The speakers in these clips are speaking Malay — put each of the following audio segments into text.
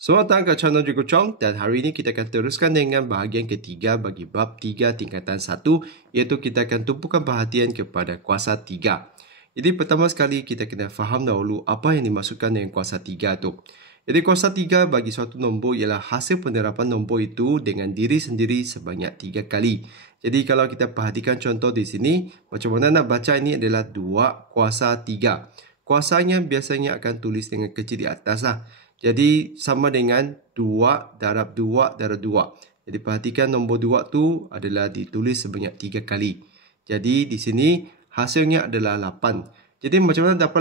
Selamat datang ke channel Cikgu Chong dan hari ini kita akan teruskan dengan bahagian ketiga bagi bab 3 tingkatan 1 iaitu kita akan tumpukan perhatian kepada kuasa 3. Jadi pertama sekali kita kena faham dahulu apa yang dimaksudkan dengan kuasa 3 tu. Jadi kuasa 3 bagi suatu nombor ialah hasil penerapan nombor itu dengan diri sendiri sebanyak 3 kali. Jadi kalau kita perhatikan contoh di sini, macam mana nak baca ini adalah 2 kuasa 3. Kuasanya biasanya akan tulis dengan kecil di atas lah. Jadi sama dengan 2 darab 2 darab 2. Jadi perhatikan nombor 2 tu adalah ditulis sebanyak 3 kali. Jadi di sini hasilnya adalah 8. Jadi macam mana dapat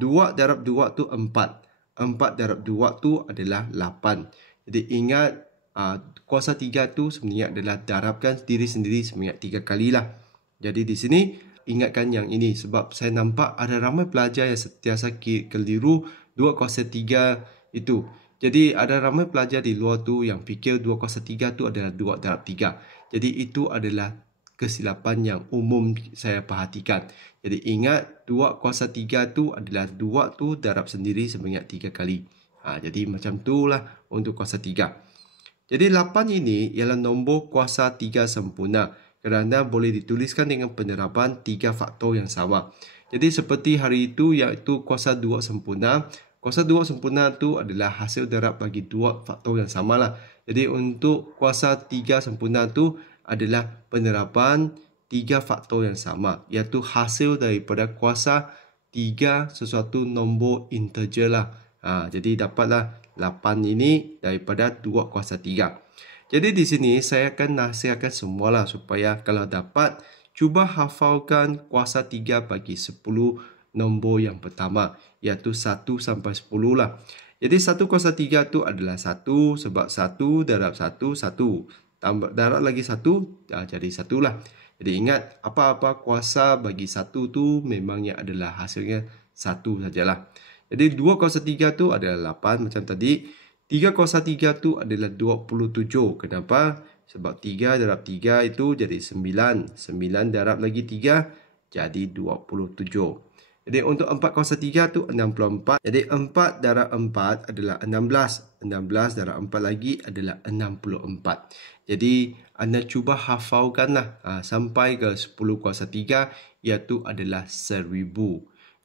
8? 2 darab 2 tu 4. 4 darab 2 tu adalah 8. Jadi ingat kuasa 3 tu sebenarnya adalah darabkan diri sendiri sebanyak 3 kali lah. Jadi di sini ingatkan yang ini sebab saya nampak ada ramai pelajar yang sentiasa keliru 2 kuasa 3 itu. Jadi ada ramai pelajar di luar tu yang fikir 2 kuasa 3 tu adalah 2 darab 3. Jadi itu adalah kesilapan yang umum saya perhatikan. Jadi ingat 2 kuasa 3 tu adalah 2 tu darab sendiri sebanyak 3 kali. Jadi macam itulah untuk kuasa 3. Jadi 8 ini ialah nombor kuasa 3 sempurna kerana boleh dituliskan dengan penerapan 3 faktor yang sama. Jadi seperti hari itu iaitu kuasa 2 sempurna. Kuasa 2 sempurna itu adalah hasil darab bagi 2 faktor yang sama lah. Jadi untuk kuasa 3 sempurna itu adalah penerapan 3 faktor yang sama. Iaitu hasil daripada kuasa 3 sesuatu nombor integer lah. Jadi dapatlah 8 ini daripada 2 kuasa 3. Jadi di sini saya akan nasihatkan semualah supaya kalau dapat cuba hafalkan kuasa 3 bagi 10 nombor yang pertama iaitu 1 sampai 10 lah. Jadi 1 kuasa 3 tu adalah 1 sebab 1 darab 1 1. Tambah darab lagi 1 jadi 1 lah. Jadi ingat apa-apa kuasa bagi 1 tu memangnya adalah hasilnya 1 sajalah. Jadi 2 kuasa 3 tu adalah 8 macam tadi. 3 kuasa 3 tu adalah 27. Kenapa? Sebab 3 darab 3 itu jadi 9. 9 darab lagi 3 jadi 27. Jadi untuk 4 kuasa 3 tu 64. Jadi 4 darab 4 adalah 16. 16 darab 4 lagi adalah 64. Jadi anda cuba hafalkanlah sampai ke 10 kuasa 3 iaitu adalah 1000.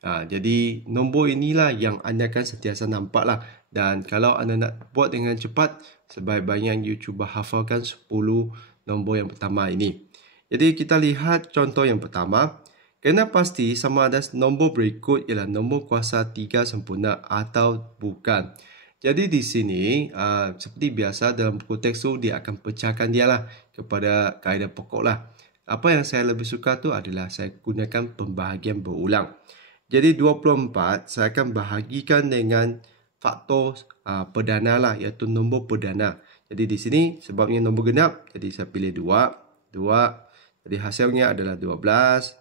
Jadi nombor inilah yang anda akan sentiasa nampak lah. Dan kalau anda nak buat dengan cepat, sebaik-baiknya you cuba hafalkan 10 nombor yang pertama ini. Jadi kita lihat contoh yang pertama. Kena pasti sama ada nombor berikut ialah nombor kuasa 3 sempurna atau bukan. Jadi di sini seperti biasa dalam buku teks tu dia akan pecahkan dia lah kepada kaedah pokok lah. Apa yang saya lebih suka tu adalah saya gunakan pembahagian berulang. Jadi 24 saya akan bahagikan dengan faktor perdana lah iaitu nombor perdana. Jadi di sini sebabnya nombor genap jadi saya pilih 2. Jadi hasilnya adalah 12.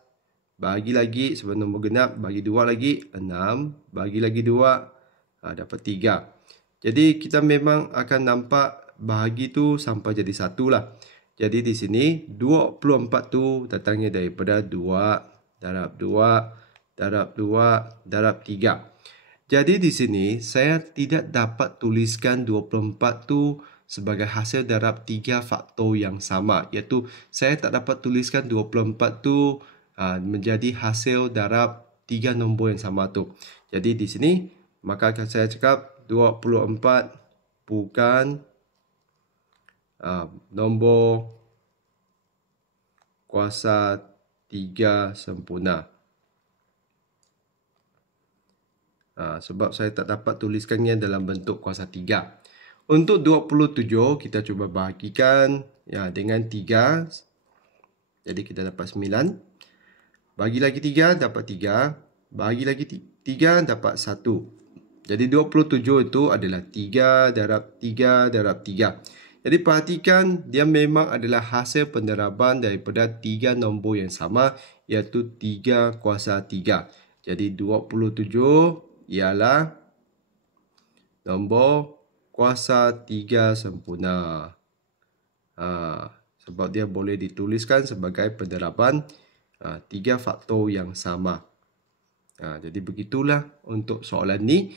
Bagi lagi sebab nombor genap bagi 2 lagi 6. Bagi lagi 2 dapat 3. Jadi kita memang akan nampak bahagi tu sampai jadi 1 lah. Jadi di sini 24 tu datangnya daripada 2 darab 2 darab 2 darab 3. Jadi di sini saya tidak dapat tuliskan 24 tu sebagai hasil darab 3 faktor yang sama. Iaitu saya tak dapat tuliskan 24 tu menjadi hasil darab 3 nombor yang sama tu. Jadi di sini maka akan saya cakap 24 bukan nombor kuasa 3 sempurna. Sebab saya tak dapat tuliskannya dalam bentuk kuasa 3. Untuk 27 kita cuba bahagikan dengan 3. Jadi kita dapat 9. Bagi lagi 3 dapat 3. Bagi lagi 3 dapat 1. Jadi 27 itu adalah 3 darab 3 darab 3. Jadi perhatikan dia memang adalah hasil peneraban daripada 3 nombor yang sama iaitu 3 kuasa 3. Jadi 27 ialah nombor kuasa 3 sempurna. Sebab dia boleh dituliskan sebagai peneraban 3 faktor yang sama. Jadi begitulah untuk soalan ni.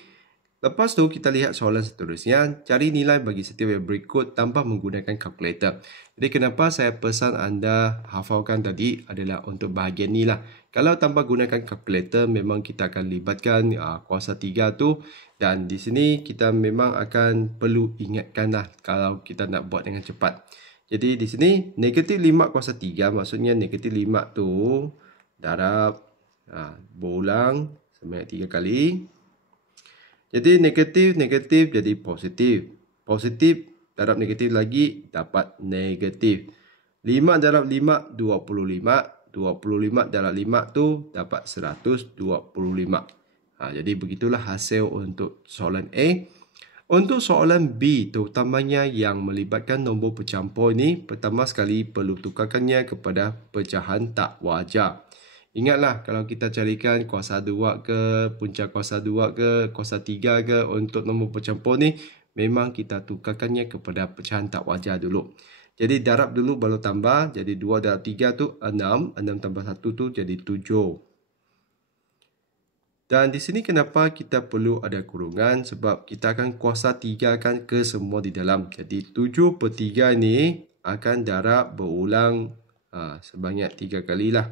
Lepas tu kita lihat soalan seterusnya, cari nilai bagi setiap yang berikut tanpa menggunakan kalkulator. Jadi kenapa saya pesan anda hafalkan tadi adalah untuk bahagian ni lah. Kalau tanpa gunakan kalkulator memang kita akan libatkan kuasa 3 tu, dan di sini kita memang akan perlu ingatkan lah kalau kita nak buat dengan cepat. Jadi di sini negatif 5 kuasa 3 maksudnya negatif 5 tu darab berulang sebanyak 3 kali. Jadi negatif jadi positif. Positif darab negatif lagi dapat negatif. 5 darab 5 25. 25 darab 5 tu dapat 125. Jadi begitulah hasil untuk soalan A. Untuk soalan B, terutamanya yang melibatkan nombor bercampur ni, pertama sekali perlu tukarkannya kepada pecahan tak wajar. Ingatlah, kalau kita carikan kuasa 2 ke, punca kuasa 2 ke, kuasa 3 ke untuk nombor bercampur ni, memang kita tukarkannya kepada pecahan tak wajar dulu. Jadi darab dulu baru tambah, jadi 2 darab 3 tu 6, 6 tambah 1 tu jadi 7. Dan di sini kenapa kita perlu ada kurungan? Sebab kita akan kuasa 3 kan ke semua di dalam. Jadi 7/3 ni akan darab berulang sebanyak 3 kali lah.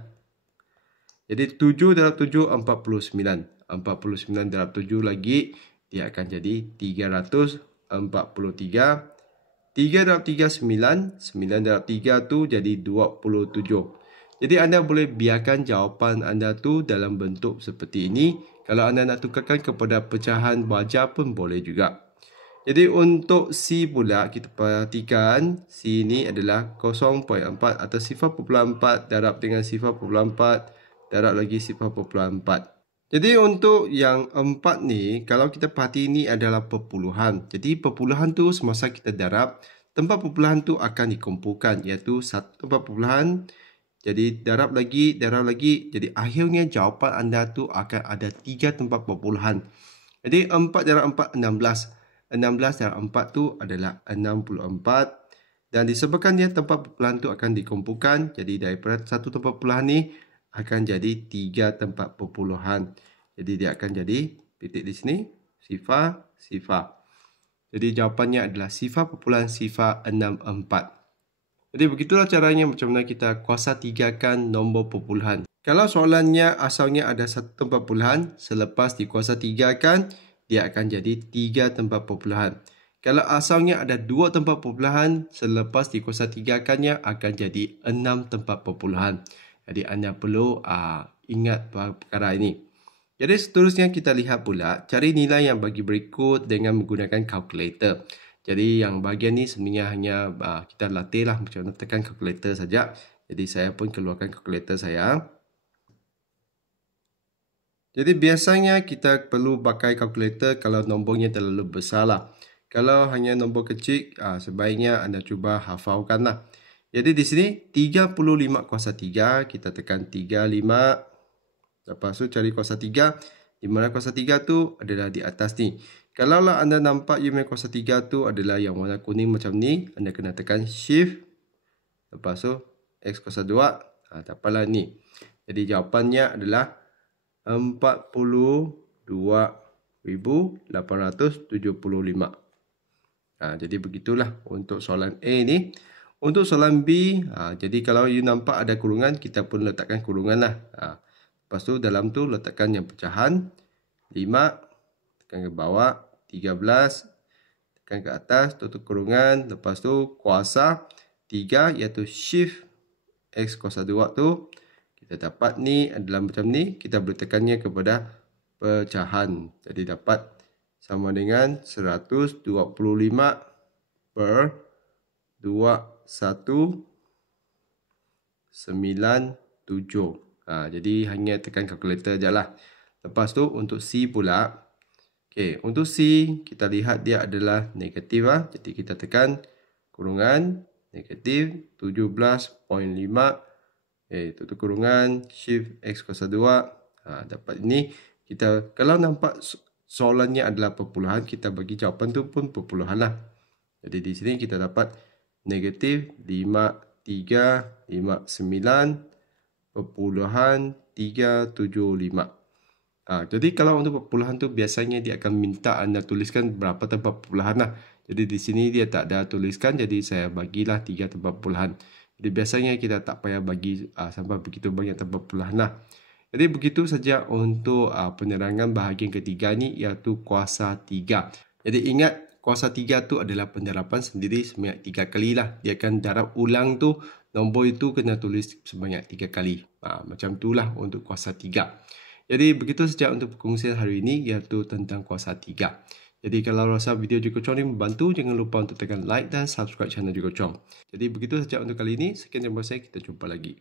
Jadi 7 darab 7 49. 49 darab 7 lagi dia akan jadi 343. 3 darab 3 9. 9 darab 3 tu jadi 27. Jadi anda boleh biarkan jawapan anda tu dalam bentuk seperti ini. Kalau anda nak tukarkan kepada pecahan wajar pun boleh juga. Jadi untuk C pula kita perhatikan C ini adalah 0.4 atau 0.4 darab dengan 0.4 darab lagi 0.4. Jadi untuk yang 4 ni, kalau kita perhati ini adalah perpuluhan. Jadi perpuluhan tu semasa kita darab, tempat perpuluhan tu akan dikumpulkan, iaitu 1 tempat perpuluhan. Jadi darab lagi, jadi akhirnya jawapan anda tu akan ada 3 tempat perpuluhan. Jadi 4 darab 4, 16. 16 darab 4 tu adalah 64. Dan disebabkan dia tempat perpuluhan tu akan dikumpulkan, jadi daripada 1 tempat perpuluhan ni, akan jadi 3 tempat perpuluhan. Jadi dia akan jadi titik di sini, sifar. Jadi jawapannya adalah sifar perpuluhan sifar 64. Jadi begitulah caranya macam mana kita kuasa 3kan nombor perpuluhan. Kalau soalannya asalnya ada 1 tempat perpuluhan, selepas dikuasa 3kan, dia akan jadi 3 tempat perpuluhan. Kalau asalnya ada 2 tempat perpuluhan, selepas dikuasa 3kannya akan jadi 6 tempat perpuluhan. Jadi anda perlu ingat perkara ini. Jadi seterusnya kita lihat pula cari nilai yang bagi berikut dengan menggunakan kalkulator. Jadi yang bahagian ni sebenarnya hanya kita latih lah macam mana tekan kalkulator saja. Jadi saya pun keluarkan kalkulator saya. Jadi biasanya kita perlu pakai kalkulator kalau nombornya terlalu besar lah. Kalau hanya nombor kecil, sebaiknya anda cuba hafalkan lah. Jadi di sini 35 kuasa 3, kita tekan 35. Lepas tu cari kuasa 3. Di mana kuasa 3 tu adalah di atas ni. Kalaulah anda nampak you punya kuasa 3 tu adalah yang warna kuning macam ni, anda kena tekan shift. Lepas tu X kuasa 2, dapatlah ni. Jadi jawapannya adalah 42,875. Jadi begitulah untuk soalan A ni. Untuk soalan B, jadi kalau you nampak ada kurungan, kita pun letakkan kurungan lah. Lepas tu dalam tu letakkan yang pecahan 5, tekan ke bawah 13, tekan ke atas tutup kurungan. Lepas tu kuasa 3 iaitu shift X kuasa 2 tu kita dapat ni adalah macam ni. Kita boleh tekannya kepada pecahan. Jadi dapat sama dengan 125 per 2197. Jadi hanya tekan kalkulator je lah. Lepas tu untuk C pula. Untuk C kita lihat dia adalah negatif lah. Jadi kita tekan kurungan negatif 17.5. Tutup kurungan shift X kuasa 2. Dapat ini. Kita kalau nampak soalannya adalah perpuluhan, kita bagi jawapan tu pun perpuluhan lah. Jadi di sini kita dapat negatif 5359,375. Jadi kalau untuk perpuluhan tu biasanya dia akan minta anda tuliskan berapa tempat perpuluhan lah. Jadi di sini dia tak ada tuliskan, jadi saya bagilah 3 tempat perpuluhan. Jadi biasanya kita tak payah bagi sampai begitu banyak tempat perpuluhan lah. Jadi begitu saja untuk penerangan bahagian ketiga ni, iaitu kuasa 3. Jadi ingat kuasa 3 tu adalah pendaraban sendiri sebanyak 3 kali lah. Dia akan darab ulang tu, nombor itu kena tulis sebanyak 3 kali. Macam itulah untuk kuasa 3. Jadi begitu saja untuk perkongsian hari ini, iaitu tentang kuasa 3. Jadi kalau rasa video Jiko Chong ni membantu, jangan lupa untuk tekan like dan subscribe channel Jiko Chong. Jadi begitu saja untuk kali ini. Sekian terima kasih, kita jumpa lagi.